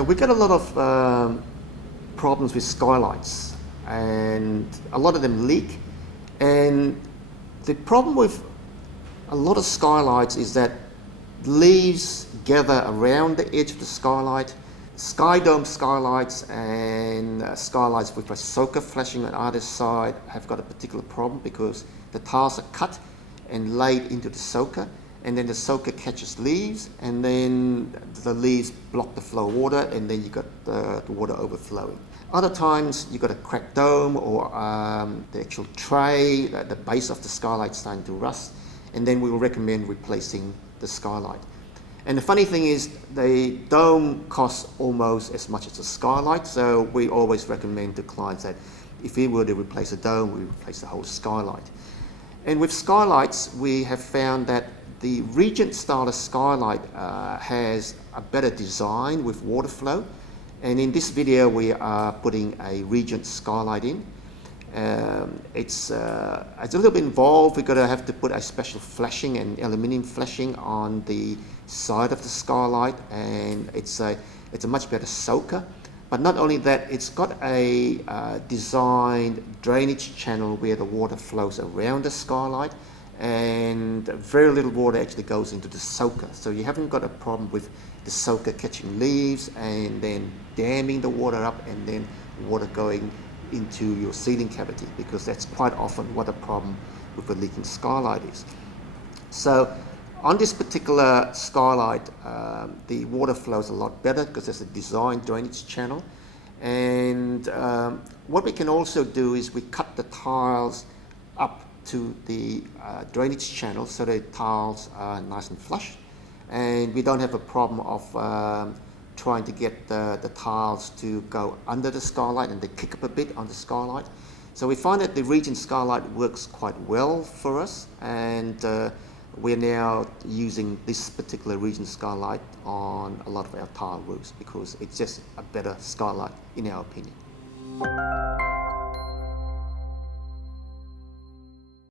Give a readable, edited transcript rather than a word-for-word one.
Now we've got a lot of problems with skylights, and a lot of them leak. And the problem with a lot of skylights is that leaves gather around the edge of the skylight. Sky dome skylights and skylights with a socket flashing on either side have got a particular problem because the tiles are cut and laid into the socket, and then the socket catches leaves, and then the leaves block the flow of water, and then you got the water overflowing. Other times you got a cracked dome, or the actual tray, the base of the skylight starting to rust, and then we will recommend replacing the skylight. And the funny thing is, the dome costs almost as much as the skylight, so we always recommend to clients that if we were to replace a dome, we replace the whole skylight. And with skylights, we have found that the Regent style skylight has a better design with water flow. And in this video, we are putting a Regent skylight in. It's a little bit involved. We're going to have to put a special flashing and aluminium flashing on the side of the skylight, and it's a much better soaker. But not only that, it's got a designed drainage channel where the water flows around the skylight, and very little water actually goes into the soaker. So you haven't got a problem with the soaker catching leaves and then damming the water up and then water going into your ceiling cavity, because that's quite often what a problem with a leaking skylight is. So on this particular skylight, the water flows a lot better because there's a designed drainage channel. And what we can also do is we cut the tiles up to the drainage channel so the tiles are nice and flush, and we don't have a problem of trying to get the tiles to go under the skylight and they kick up a bit on the skylight. So we find that the Regent skylight works quite well for us, and we're now using this particular Regent skylight on a lot of our tile roofs because it's just a better skylight in our opinion.